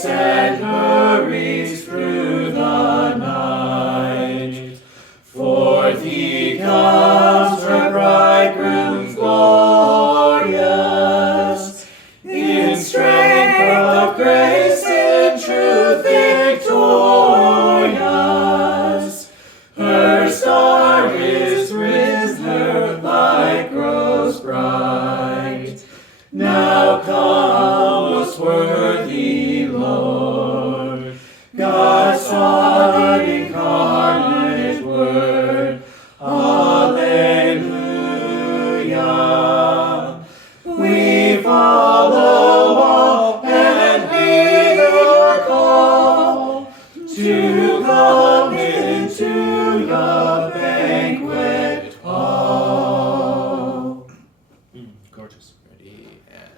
wakes and hurries through the night. Forth he comes, her bridegroom glorious, in strength of grace, in truth victorious. Her star is risen, her light grows bright. Now come, most worthy Lord, God's Son, incarnate Word. Alleluia. We follow all and heed your call to come into the banquet hall. Gorgeous. Ready and